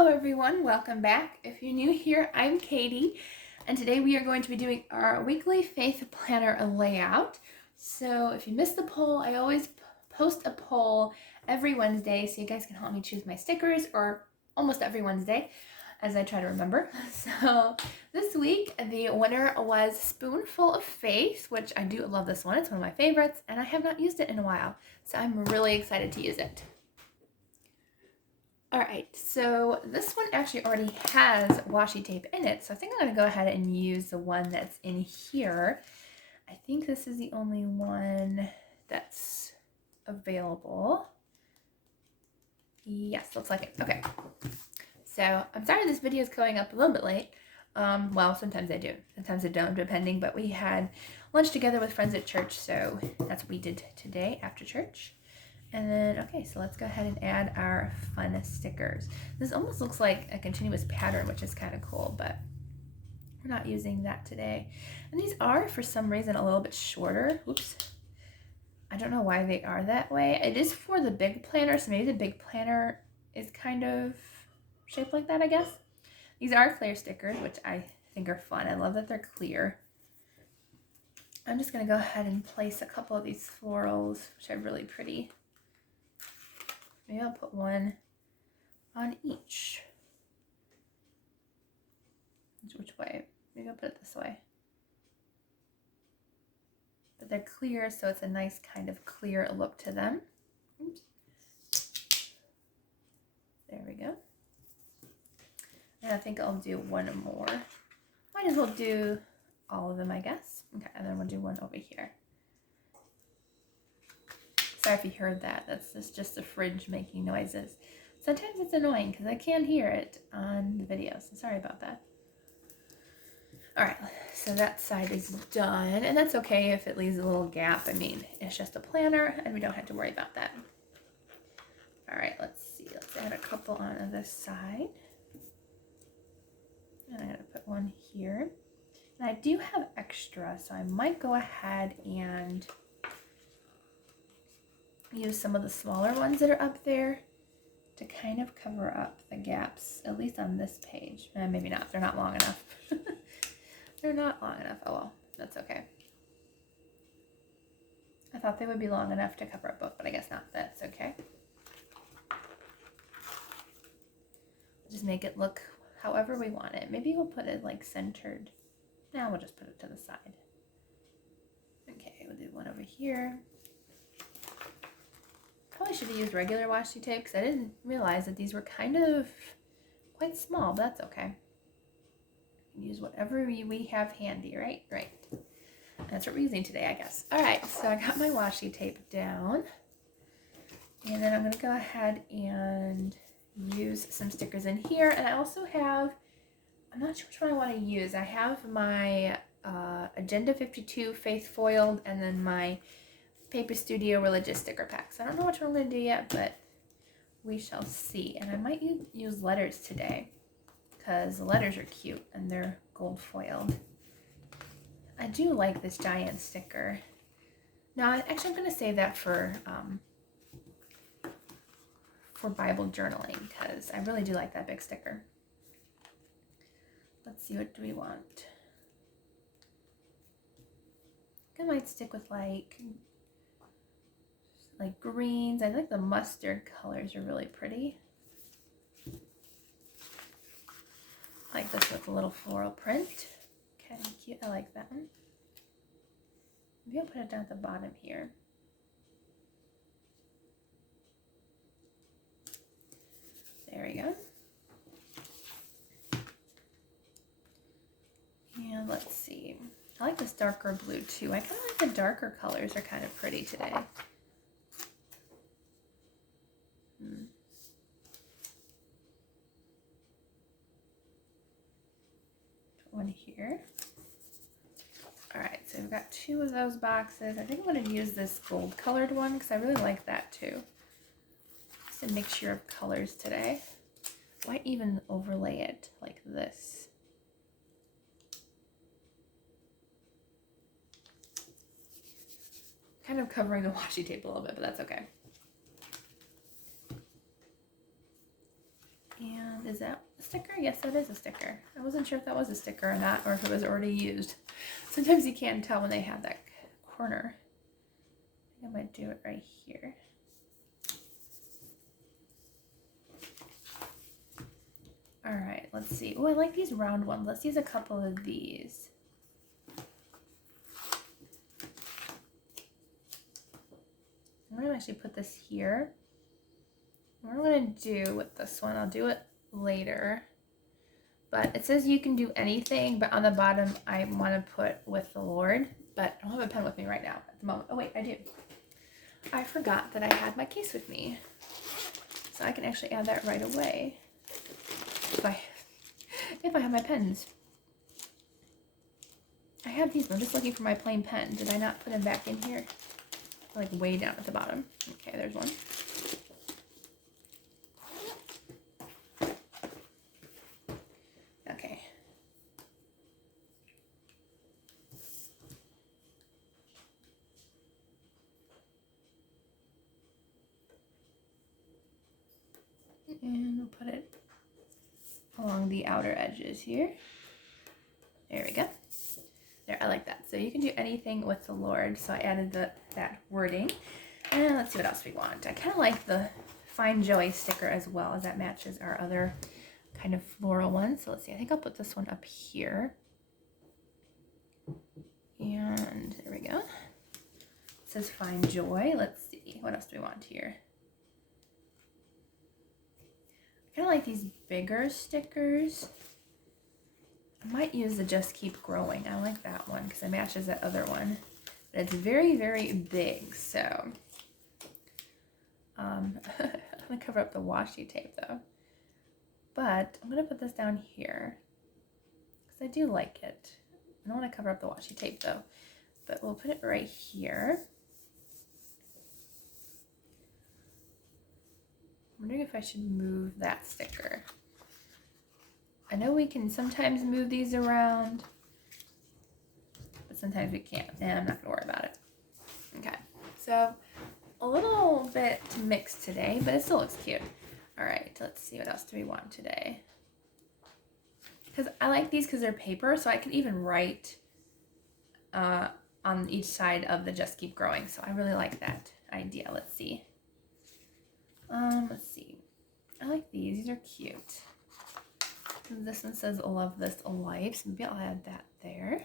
Hello everyone, welcome back. If you're new here, I'm Katie, and today we are going to be doing our weekly faith planner layout. So if you missed the poll, I always post a poll every Wednesday so you guys can help me choose my stickers, or almost every Wednesday as I try to remember. So this week the winner was Spoonful of Faith, which I do love this one. It's one of my favorites and I have not used it in a while, so I'm really excited to use it. Alright, so this one actually already has washi tape in it, so I think I'm going to go ahead and use the one that's in here. I think this is the only one that's available. Yes, looks like it. Okay. So, I'm sorry this video is going up a little bit late. Well, sometimes I do. Sometimes I don't, depending, but we had lunch together with friends at church, so that's what we did today after church. And then, okay, so let's go ahead and add our fun stickers. This almost looks like a continuous pattern, which is kind of cool, but we're not using that today. And these are, for some reason, a little bit shorter. Oops. I don't know why they are that way. It is for the big planner, so maybe the big planner is kind of shaped like that, I guess. These are clear stickers, which I think are fun. I love that they're clear. I'm just going to go ahead and place a couple of these florals, which are really pretty. Maybe I'll put one on each. Which way? Maybe I'll put it this way. But they're clear, so it's a nice kind of clear look to them. Oops. There we go. And I think I'll do one more. Might as well do all of them, I guess. Okay, and then we'll do one over here. Sorry if you heard that. That's just the fridge making noises. Sometimes it's annoying because I can't hear it on the video, so sorry about that. Alright, so that side is done, and that's okay if it leaves a little gap. I mean, it's just a planner, and we don't have to worry about that. Alright, let's see. Let's add a couple on this side. And I'm going to put one here. And I do have extra, so I might go ahead and use some of the smaller ones that are up there to kind of cover up the gaps, at least on this page. Maybe not. They're not long enough. They're not long enough. Oh well, that's okay. I thought they would be long enough to cover up both, but I guess not. That's okay. Just make it look however we want it. Maybe we'll put it like centered. Now we'll just put it to the side. Okay, we'll do one over here. Probably should have used regular washi tape because I didn't realize that these were kind of quite small, but that's okay. You can use whatever we have handy, right? Right. That's what we're using today, I guess. All right, so I got my washi tape down. And then I'm going to go ahead and use some stickers in here. And I also have, I'm not sure which one I want to use. I have my Agenda 52 Faith Foiled and then my Paper Studio Religious sticker packs. I don't know which one I'm going to do yet, but we shall see. And I might use letters today because the letters are cute and they're gold foiled. I do like this giant sticker. Now, actually, I'm going to save that for Bible journaling because I really do like that big sticker. Let's see, what do we want? I might stick with like greens. I like the mustard colors are really pretty. I like this with a little floral print. Kind of cute. I like that one. Maybe I'll put it down at the bottom here. There we go. And let's see. I like this darker blue too. I kind of like the darker colors are kind of pretty today. One here. Alright, so we've got two of those boxes. I think I'm going to use this gold colored one because I really like that too. It's a mixture of colors today. Might even overlay it like this. Kind of covering the washi tape a little bit, but that's okay. And Is that a sticker? Yes, that is a sticker. I wasn't sure if that was a sticker or not, or if it was already used. Sometimes you can't tell when they have that corner. I think I might do it right here. All right, let's see. Oh, I like these round ones. Let's use a couple of these. I'm going to actually put this here. What I'm going to do with this one, I'll do it later. But it says you can do anything, but on the bottom I want to put with the Lord. But I don't have a pen with me right now at the moment. Oh wait, I do. I forgot that I had my case with me. So I can actually add that right away. If I have my pens. I have these, but I'm just looking for my plain pen. Did I not put them back in here? Like way down at the bottom. Okay, there's one. Okay. And we'll put it along the outer edges here. There we go. There, I like that. So you can do anything with the Lord. So I added that wording. And let's see what else we want. I kind of like the Find Joy sticker as well, as that matches our other kind of floral one. So let's see. I think I'll put this one up here. And there we go. It says Find Joy. Let's see. What else do we want here? I kind of like these bigger stickers. I might use the Just Keep Growing. I like that one because it matches that other one. But it's very, very big, so I'm going to cover up the washi tape though. But I'm going to put this down here because I do like it. I don't want to cover up the washi tape though, but we'll put it right here. I'm wondering if I should move that sticker. I know we can sometimes move these around, but sometimes we can't, and I'm not gonna worry about it. Okay, so a little bit mixed today, but it still looks cute. All right, let's see, what else do we want today? Because I like these because they're paper, so I can even write on each side of the Just Keep Growing, so I really like that idea. Let's see. Let's see. I like these. These are cute. This one says Love This Life, so maybe I'll add that there.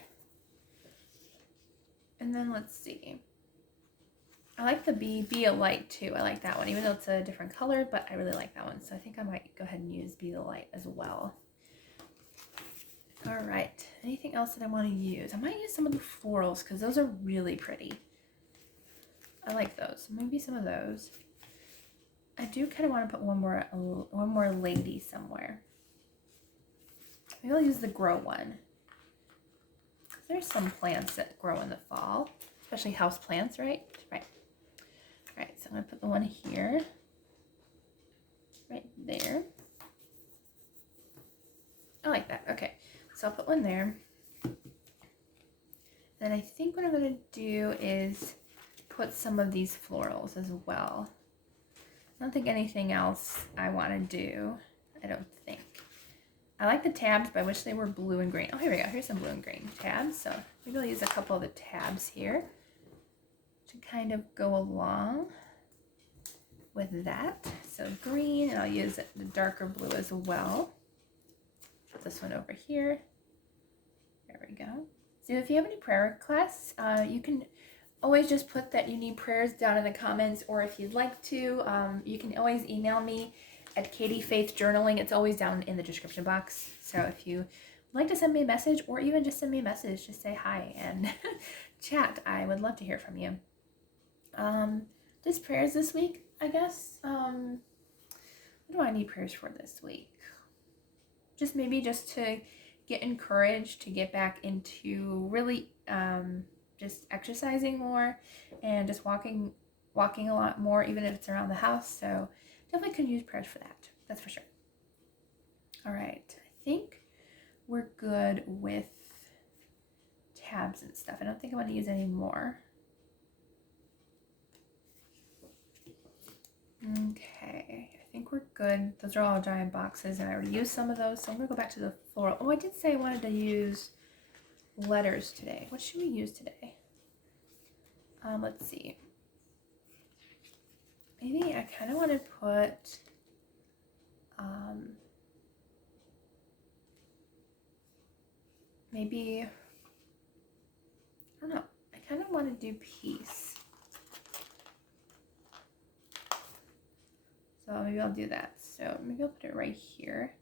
And then let's see. I like the Be a Light too. I like that one, even though it's a different color, but I really like that one. So I think I might go ahead and use Be the Light as well. All right, anything else that I want to use? I might use some of the florals because those are really pretty. I like those. Maybe some of those. I do kind of want to put one more lady somewhere. Maybe I'll use the grow one. There's some plants that grow in the fall, especially house plants, right? Right. All right, so I'm going to put the one here, right there. I like that. Okay, so I'll put one there. Then I think what I'm going to do is put some of these florals as well. I don't think anything else I want to do. I don't think. I like the tabs, but I wish they were blue and green. Oh, here we go. Here's some blue and green tabs. So maybe I'll use a couple of the tabs here to kind of go along with that. So green, and I'll use the darker blue as well. Put this one over here. There we go. So if you have any prayer requests, you can always just put that you need prayers down in the comments, or if you'd like to, you can always email me at katiefaithjournaling. It's always down in the description box. So if you would like to send me a message, or even just send me a message, just say hi and chat. I would love to hear from you. Just prayers this week, I guess. What do I need prayers for this week? Just maybe just to get encouraged to get back into really just exercising more and just walking a lot more, even if it's around the house. So definitely could use prayers for that. That's for sure. All right. I think we're good with tabs and stuff. I don't think I want to use any more. Okay. I think we're good. Those are all giant boxes, and I already used some of those, so I'm going to go back to the floral. Oh, I did say I wanted to use letters today. What should we use today? Let's see. Maybe I kind of want to put, maybe, I don't know. I kind of want to do peace. So maybe I'll do that. So maybe I'll put it right here.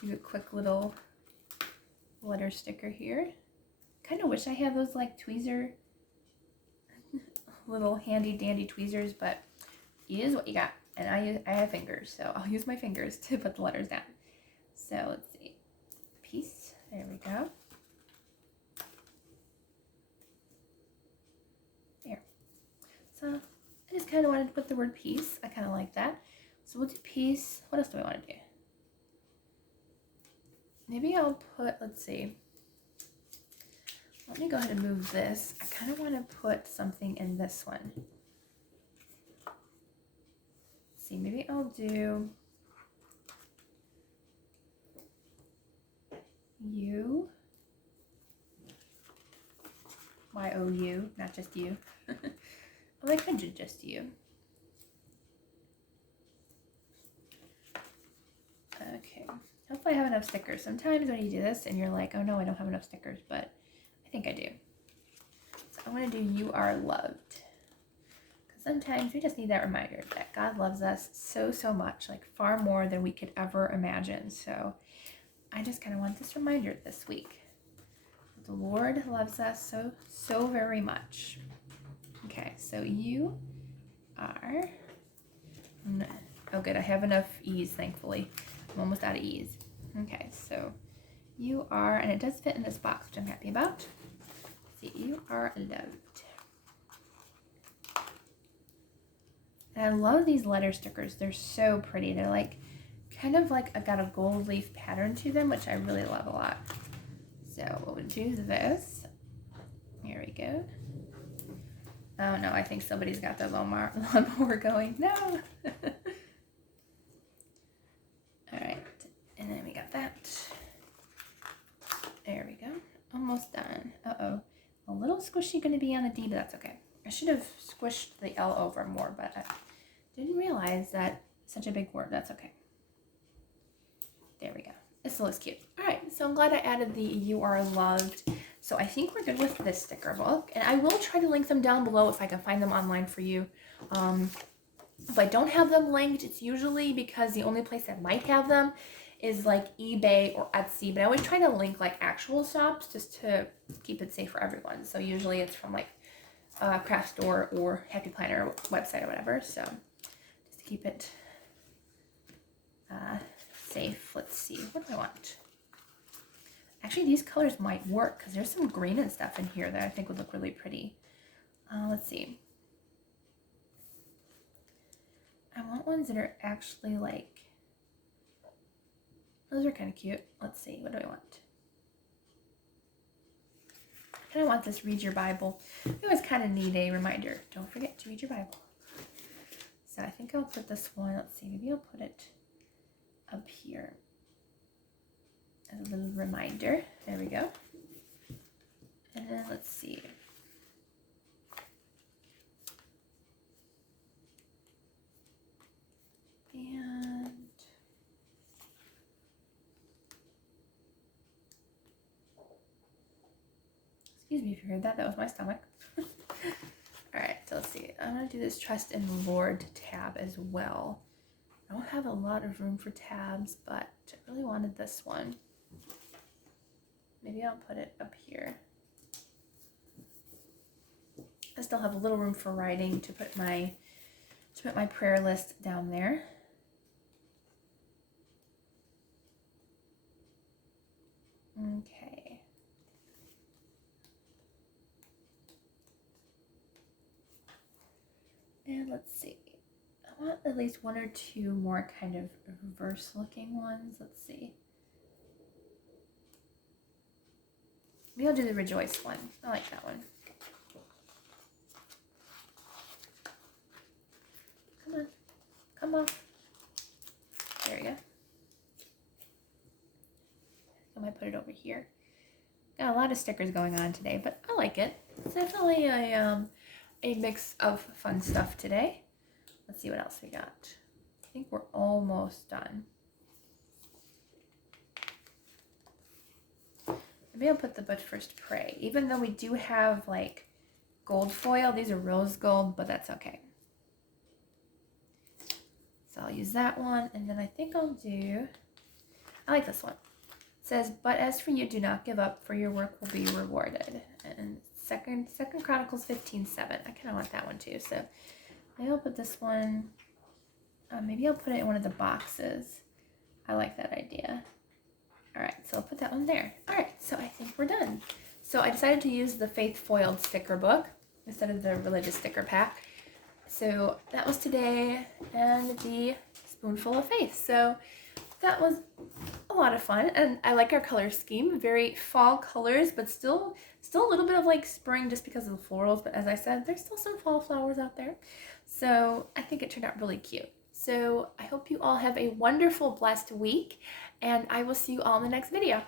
Do a quick little letter sticker here. Kind of wish I had those like tweezer, little handy dandy tweezers, but you use what you got. And I have fingers, so I'll use my fingers to put the letters down. So let's see. Peace. There we go. There. So I just kind of wanted to put the word peace. I kind of like that. So we'll do peace. What else do I want to do? Maybe I'll put, let's see. Let me go ahead and move this. I kind of want to put something in this one. Let's see, maybe I'll do you. Y-O-U, not just you. Well, I could do just you. Okay. Hopefully I have enough stickers. Sometimes when you do this and you're like, oh no, I don't have enough stickers, but I think I do. So I'm going to do you are loved. Because sometimes we just need that reminder that God loves us so, so much, like far more than we could ever imagine. So I just kind of want this reminder this week. The Lord loves us so, so very much. Okay, so you are, oh good, I have enough ease, thankfully. I'm almost out of ease. Okay, so you are, and it does fit in this box, which I'm happy about. See, you are loved. And I love these letter stickers. They're so pretty. They're like, kind of like, got a gold leaf pattern to them, which I really love a lot. So we'll do this. Here we go. Oh no, I think somebody's got their lawnmower going. No! Alright, and then we got that. There we go. Almost done. Uh-oh. A little squishy going to be on the D, but that's okay. I should have squished the L over more, but I didn't realize that such a big word. That's okay. There we go. It still looks cute. Alright, so I'm glad I added the You Are Loved. So I think we're good with this sticker book. And I will try to link them down below if I can find them online for you. If I don't have them linked, it's usually because the only place that might have them is like eBay or Etsy. But I always try to link like actual shops just to keep it safe for everyone. So usually it's from like a craft store or Happy Planner website or whatever. So just to keep it safe. Let's see. What do I want? Actually, these colors might work because there's some green and stuff in here that I think would look really pretty. Let's see. I want ones that are actually like, those are kind of cute. Let's see. What do I want? I kind of want this Read Your Bible. I always kind of need a reminder. Don't forget to read your Bible. So I think I'll put this one. Let's see. Maybe I'll put it up here as a little reminder. There we go. And then let's see. And excuse me if you heard that. That was my stomach. All right, so let's see. I'm going to do this Trust in the Lord tab as well. I don't have a lot of room for tabs, but I really wanted this one. Maybe I'll put it up here. I still have a little room for writing to put my prayer list down there. Okay. And let's see. I want at least one or two more kind of verse looking ones. Let's see. Maybe I'll do the Rejoice one. I like that one. come off. There we go. I might put it over here. Got a lot of stickers going on today, but I like it. It's definitely a mix of fun stuff today. Let's see what else we got. I think we're almost done. Maybe I'll put the But First Pray. Even though we do have like gold foil, these are rose gold, but that's okay. So I'll use that one, and then I think I'll do, I like this one. It says, but as for you, do not give up, for your work will be rewarded. And Second Chronicles 15:7. I kind of want that one too. So maybe I'll put this one, maybe I'll put it in one of the boxes. I like that idea. All right, so I'll put that one there. All right, so I think we're done. So I decided to use the Faith Foiled sticker book instead of the religious sticker pack. So that was today, and the Spoonful of Faith. So that was a lot of fun, and I like our color scheme. Very fall colors, but still a little bit of like spring just because of the florals. But as I said, there's still some fall flowers out there. So I think it turned out really cute. So I hope you all have a wonderful, blessed week, and I will see you all in the next video.